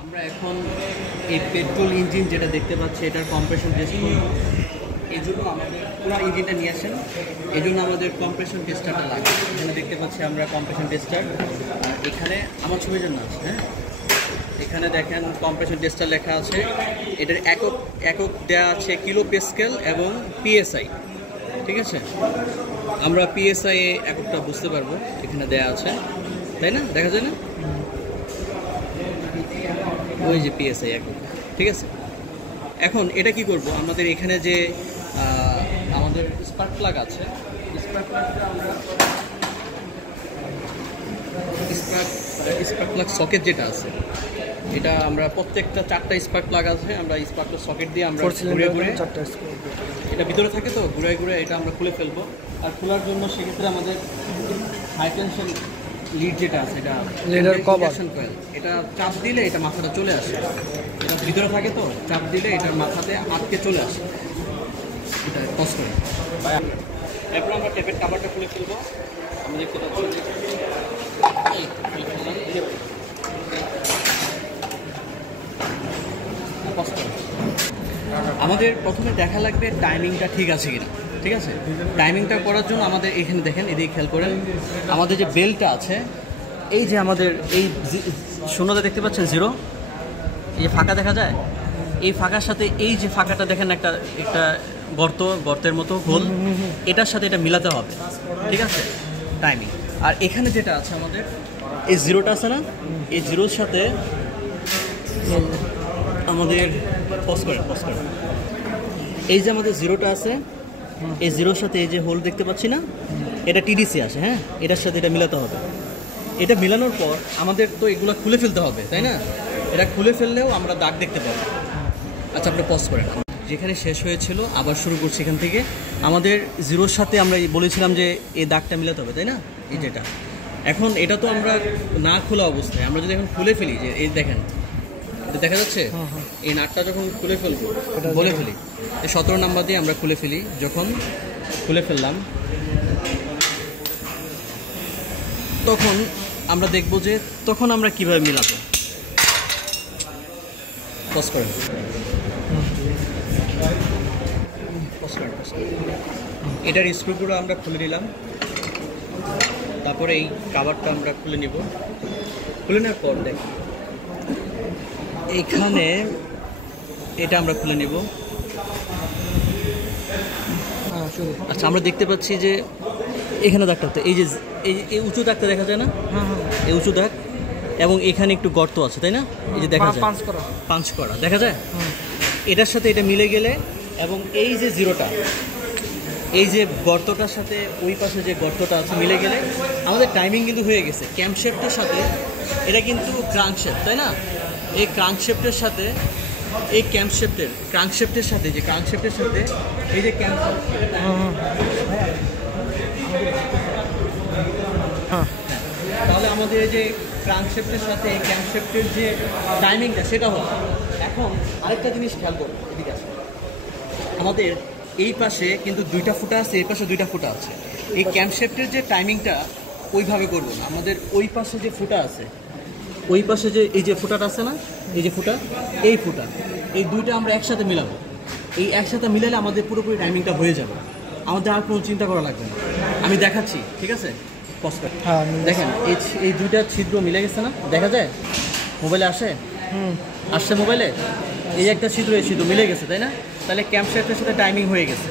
আমরা এখন এই পেট্রোল ইঞ্জিন যেটা দেখতে পাচ্ছি এটার কম্প্রেশন টেস্ট করব। এই জন্য আমাদের পুরো ইঞ্জিনটা নিয়ে আসেন, এই জন্য আমাদের কম্প্রেশন টেস্টারটা লাগে। এখানে দেখতে পাচ্ছি আমরা কম্প্রেশন টেস্টার, আর এখানে আমার ছবির জন্য আছে। হ্যাঁ, এখানে দেখেন কম্প্রেশন টেস্টার লেখা আছে, এটার একক দেওয়া আছে কিলো পেস্কেল এবং পিএসআই। ঠিক আছে, আমরা পিএসআই এককটা বুঝতে পারবো, এখানে দেওয়া আছে, তাই না? দেখা যায় না? ওই যে পিএসআই একক। ঠিক আছে, এখন এটা কি করব, আমাদের এখানে যে আমাদের স্পার্ক প্লাগ আছে, স্পার্ক প্লাগটা আমরা স্পার্ক প্লাগ সকেট যেটা আছে, এটা আমরা প্রত্যেকটা 4টা স্পার্ক প্লাগ আছে, আমরা স্পার্ক প্লাগ সকেট দিয়ে আমরা ঘুরে ঘুরে, এটা ভিতরে থাকে তো ঘুরে ঘুরে এটা আমরা খুলে ফেলবো। আর খোলার জন্য সেক্ষেত্রে আমাদের হাই টেনশন লিড যেটা আছে, এটা লিডার কভার কয়েল, এটা চাপ দিলে এটা মাথাটা চলে আসে, এটা ভিতরে থাকে তো চাপ দিলে এটার মাথাতে আটকে চলে আসে, এটা কষ্ট করে। এরপর আমরা টেপের কাভারটা খুলে ফেলবো। আমরা দেখতে পাচ্ছি আমাদের প্রথমে দেখা লাগবে টাইমিংটা ঠিক আছে কিনা। ঠিক আছে, টাইমিংটা করার জন্য আমাদের এখানে দেখেন, এদিকে খেয়াল করেন, আমাদের যে বেলটা আছে, এই যে আমাদের এই শূন্যতা দেখতে পাচ্ছেন, জিরো, এই যে ফাঁকা দেখা যায়, এই ফাঁকার সাথে এই যে ফাঁকাটা দেখেন একটা একটা গর্তের মতো গোল, এটার সাথে এটা মিলাতে হবে। ঠিক আছে, টাইমিং। আর এখানে যেটা আছে আমাদের এই জিরোটা আছে না, এই জিরোর সাথে আমাদের পজ করেন এই যে আমাদের জিরোটা আছে, এই জিরোর সাথে এই যে হোল দেখতে পাচ্ছি না, এটা টিডিসি আসে। হ্যাঁ, এটার সাথে এটা মিলাতে হবে। এটা মিলানোর পর আমাদের তো এগুলো খুলে ফেলতে হবে, তাই না? এটা খুলে ফেললেও আমরা দাগ দেখতে পাবো। আচ্ছা, আপনি পজ করেন। যেখানে শেষ হয়েছিল আবার শুরু করছি এখান থেকে। আমাদের জিরোর সাথে আমরা বলেছিলাম যে এই দাগটা মিলাতে হবে, তাই না? এই যেটা এখন এটা তো আমরা না খোলা অবস্থায়, আমরা যদি এখন খুলে ফেলি, যে এই দেখেন এটা দেখা যাচ্ছে, এই নাটটা যখন খুলে ফেলবো, বলে ফেলি 17 নাম্বার দিয়ে আমরা খুলে ফেলি। যখন খুলে ফেললাম তখন আমরা দেখব যে তখন আমরা কিভাবে মিলাবো। পজ করেন। এটার স্ক্রুগুলো আমরা খুলে নিলাম, তারপরে এই কাভারটা আমরা খুলে নিব। খুলে নেওয়ার পর দেখ এখানে এটা আমরা খুলে নিব। আচ্ছা, আমরা দেখতে পাচ্ছি যে এখানে দাগটা হতে, এই যে এই উঁচু দাগটা দেখা যায় না, এই উঁচু দাগ, এবং এখানে একটু গর্ত আছে, তাই না? এই যে দেখা যায় পাঁচ করা দেখা যায়, এটার সাথে এটা মিলে গেলে, এবং এই যে জিরোটা, এই যে গর্তটার সাথে ওই পাশে যে গর্তটা আছে মিলে গেলে আমাদের টাইমিং কিন্তু হয়ে গেছে। ক্যাম্পশেফটের সাথে এটা কিন্তু ক্রাঙ্কশেফট, তাই না? এই ক্রাঙ্কশেফটের সাথে এই ক্রাঙ্কশেফটের সাথে এই যে তাহলে আমাদের এই যে ক্রাঙ্কশেফটের সাথে এই ক্যাম্পশেফটের যে টাইমিংটা সেটা হলো। এখন আরেকটা জিনিস খেয়াল করবো, এদিকে আছে, আমাদের এই পাশে কিন্তু 2টা ফুটা আছে, এই পাশে 2টা ফুটা আছে। এই ক্যাম্পশেফটের যে টাইমিংটা ওইভাবে করবো না, আমাদের ওই পাশে যে ফুটা আছে, ওই পাশে যে এই যে ফুটাটা আছে না, এই যে ফুটা, এই দুইটা আমরা একসাথে মিলাবো। এই একসাথে মিলালে আমাদের পুরোপুরি টাইমিংটা হয়ে যাবে, আমাদের আর কোনো চিন্তা করা লাগবে না। আমি দেখাচ্ছি, ঠিক আছে? দেখেন এই 2টা ছিদ্র মিলে গেছে না, দেখা যায়? মোবাইলে আসছে মোবাইলে, এই একটা ছিদ্র, এই ছিদ্র মিলে গেছে, তাই না? তাহলে ক্যাম্পশেফটের সাথে টাইমিং হয়ে গেছে।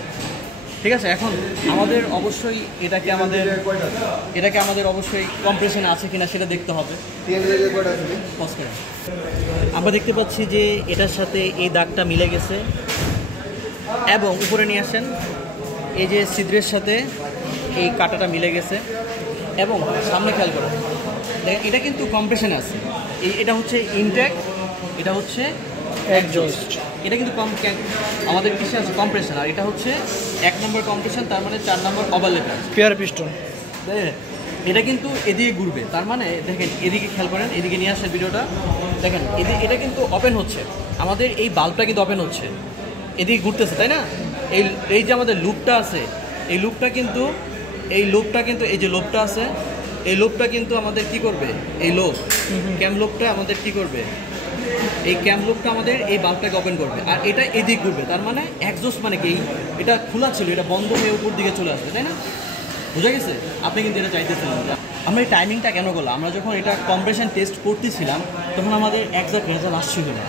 ঠিক আছে, এখন আমাদের অবশ্যই এটাকে আমাদের অবশ্যই কম্প্রেশন আছে কিনা সেটা দেখতে হবে। আমরা দেখতে পাচ্ছি যে এটার সাথে এই দাগটা মিলে গেছে, এবং উপরে নিয়ে আসেন, এই যে ছিদ্রের সাথে এই কাঁটাটা মিলে গেছে, এবং সামনে খেয়াল করুন, এটা কিন্তু কম্প্রেশন আছে। এটা হচ্ছে ইনটেক, এটা হচ্ছে এক্সজস্ট। এটা কিন্তু আমাদের কিসে আছে? কম্প্রেশন। আর এটা হচ্ছে 1 নম্বর কম্প্রেশন, তার মানে 4 নম্বর ওভারলেপার পেয়ার পিস্টন। এটা কিন্তু এদিকে ঘুরবে, তার মানে দেখেন এদিকে খেয়াল করেন, এদিকে নিয়ে আসেন ভিডিওটা, দেখেন এটা কিন্তু ওপেন হচ্ছে, আমাদের এই বাল্বটা কিন্তু ওপেন হচ্ছে, এদিকে ঘুরতেছে, তাই না? এই যে আমাদের লুপটা আছে, এই লুপটা কিন্তু এই যে লোবটা আছে, এই লোবটা কিন্তু আমাদের কি করবে, এই লোব ক্যাম লোবটা আমাদের কি করবে, এই ক্যাম লুপটা আমাদের এই বাল্বটাকে ওপেন করবে, আর এটা এদিক ঘুরবে। তার মানে এক্সজস্ট মানে কি, এটা খোলা ছিল, এটা বন্ধ হয়ে উপর দিকে চলে আসবে, তাই না? বুঝা গেছে? আপনি কিন্তু এটা চাইতেছিলেন। আমরা এই টাইমিংটা কেন করলাম, আমরা যখন এটা কম্প্রেশন টেস্ট করতেছিলাম তখন আমাদের একজাক্ট রেজাল্ট আসছিল না,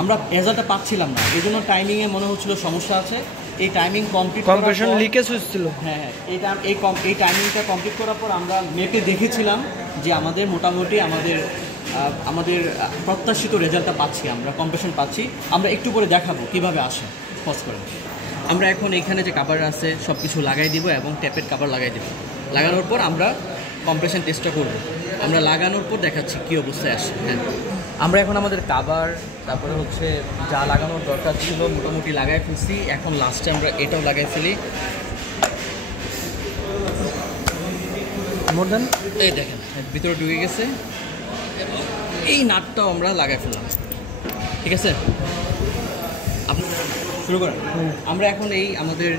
আমরা রেজাল্টটা পাচ্ছিলাম না। এই জন্য টাইমিংয়ে মনে হচ্ছিল সমস্যা আছে। এই টাইমিং কমপ্লিট কম্প্রেশন লিকেজ হচ্ছিল। হ্যাঁ, এই টাইমিংটা কমপ্লিট করার পর আমরা মেপে দেখেছিলাম যে আমাদের মোটামুটি আমাদের প্রত্যাশিত রেজাল্টটা পাচ্ছি, আমরা কম্প্রেশন পাচ্ছি। আমরা একটু করে দেখাবো কিভাবে আসে। পজ করে আমরা এখন এখানে যে কাভার আছে সব কিছু লাগাই দিব এবং ট্যাপের কাভার লাগাই দেব। লাগানোর পর আমরা কম্প্রেশন টেস্টটা করব। আমরা লাগানোর পর দেখাচ্ছি কী অবস্থায় আসে। হ্যাঁ, আমরা এখন আমাদের কাভার তারপরে হচ্ছে যা লাগানোর দরকার ছিল মোটামুটি লাগাই ফেলছি। এখন লাস্টে আমরা এটাও লাগাই ফেলি। মোর দেন এই দেখেন ভিতরে ঢুকে গেছে, এই নাটটাও আমরা লাগাই ফেললাম। ঠিক আছে, আপনি শুরু করেন। আমরা এখন এই আমাদের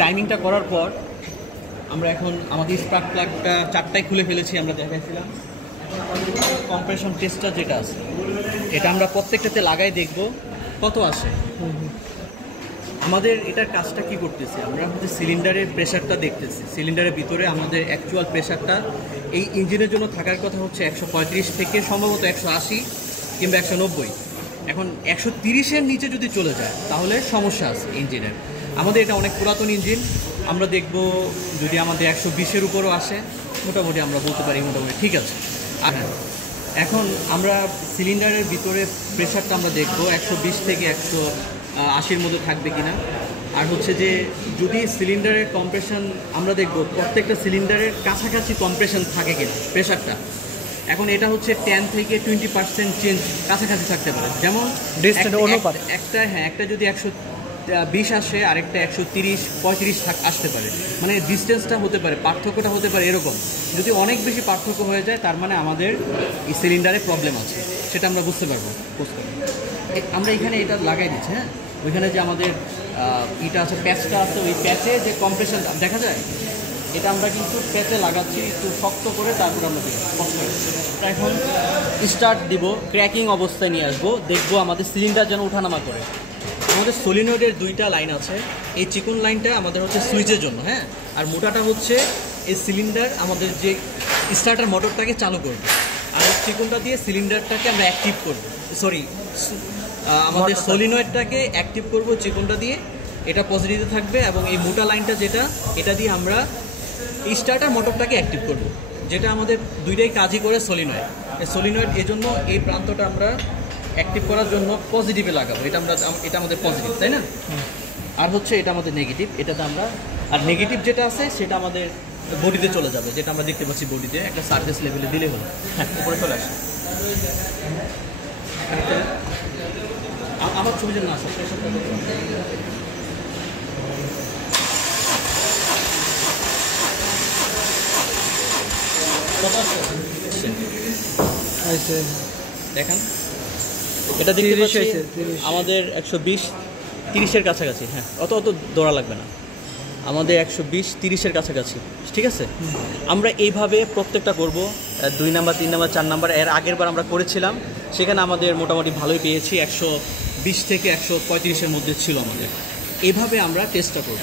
টাইমিংটা করার পর আমরা এখন আমাদের স্পার্ক প্লাগটা 4টায় খুলে ফেলেছি, আমরা দেখাইছিলাম। কম্প্রেশন টেস্টটা যেটা আছে এটা আমরা প্রত্যেকটাতে লাগাই দেখব কত আসে। আমাদের এটার কাজটা কি করতেছি, আমরা হচ্ছে সিলিন্ডারের প্রেশারটা দেখতেছি। সিলিন্ডারের ভিতরে আমাদের অ্যাকচুয়াল প্রেশারটা এই ইঞ্জিনের জন্য থাকার কথা হচ্ছে 135 থেকে সম্ভবত 180 কিংবা 190। এখন 130-এর নিচে যদি চলে যায় তাহলে সমস্যা আছে ইঞ্জিনের। আমাদের এটা অনেক পুরাতন ইঞ্জিন, আমরা দেখব যদি আমাদের 120-এর উপরও আসে মোটামুটি আমরা বলতে পারি মোটামুটি ঠিক আছে। আর হ্যাঁ, এখন আমরা সিলিন্ডারের ভিতরে প্রেশারটা আমরা দেখব 120 থেকে 180-এর মধ্যে থাকবে কিনা। আর হচ্ছে যে যদি সিলিন্ডারের কম্প্রেশন আমরা দেখব প্রত্যেকটা সিলিন্ডারের কাছাকাছি কম্প্রেশন থাকে কিনা প্রেশারটা। এখন এটা হচ্ছে 10 থেকে 20% চেঞ্জ কাছাকাছি থাকতে পারে। যেমন একটা যদি 120 আসে আরেকটা 130-35 আসতে পারে, মানে ডিস্টেন্সটা হতে পারে, পার্থক্যটা হতে পারে এরকম। যদি অনেক বেশি পার্থক্য হয়ে যায় তার মানে আমাদের এই সিলিন্ডারে প্রবলেম আছে, সেটা আমরা বুঝতে পারবো। আমরা এখানে এটা লাগাই দিচ্ছি। হ্যাঁ, ওইখানে যে আমাদের এটা আছে, প্যাচটা আছে, ওই প্যাচে যে কম্প্রেশন দেখা যায় এটা আমরা কিন্তু প্যাচে লাগাচ্ছি একটু শক্ত করে, তারপর আমরা এখন স্টার্ট দিব, ক্র্যাকিং অবস্থায় নিয়ে আসবো, দেখবো আমাদের সিলিন্ডার যেন ওঠানামা করে। আমাদের সলিনয়েডের 2টা লাইন আছে, এই চিকন লাইনটা আমাদের হচ্ছে সুইচের জন্য, হ্যাঁ, আর মোটাটা হচ্ছে এই সিলিন্ডার আমাদের যে স্টার্টার মোটরটাকে চালু করবে, আর চিকনটা দিয়ে সিলিন্ডারটাকে আমরা অ্যাক্টিভ করবো, আমাদের সলিনয়েডটাকে অ্যাক্টিভ করব চিকনটা দিয়ে, এটা পজিটিভে থাকবে। এবং এই মোটা লাইনটা যেটা, এটা দিয়ে আমরা স্টার্টার মোটরটাকে অ্যাক্টিভ করব, যেটা আমাদের দুইটাই কাজই করে সলিনয়েড। এই সলিনয়েড এই জন্য এই প্রান্তটা আমরা অ্যাক্টিভ করার জন্য পজিটিভে লাগাবো, এটা আমাদের পজিটিভ, তাই না? আর হচ্ছে এটা আমাদের নেগেটিভ, এটাতে আমরা, আর নেগেটিভ যেটা আছে সেটা আমাদের বডিতে চলে যাবে, যেটা আমরা দেখতে পাচ্ছি বডিতে একটা সারফেস লেভেলে দিলে হলো। হ্যাঁ, উপরে চলে আসে। আমার ছবি যেন আসে। দেখেন এটা দেখতে পাচ্ছি আমাদের 120-30-এর কাছাকাছি। হ্যাঁ, অত দৌড়া লাগবে না, আমাদের 120-30-এর কাছাকাছি। ঠিক আছে, আমরা এইভাবে প্রত্যেকটা করব। 2 নাম্বার, 3 নাম্বার, 4 নাম্বার এর আগের বার আমরা করেছিলাম, সেখানে আমাদের মোটামুটি ভালোই পেয়েছি, 120 থেকে 135-এর মধ্যে ছিল আমাদের। এইভাবে আমরা টেস্টটা করব।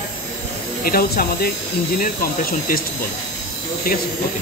এটা হচ্ছে আমাদের ইঞ্জিনের কম্প্রেশন টেস্ট বলে। ঠিক আছে, ওকে।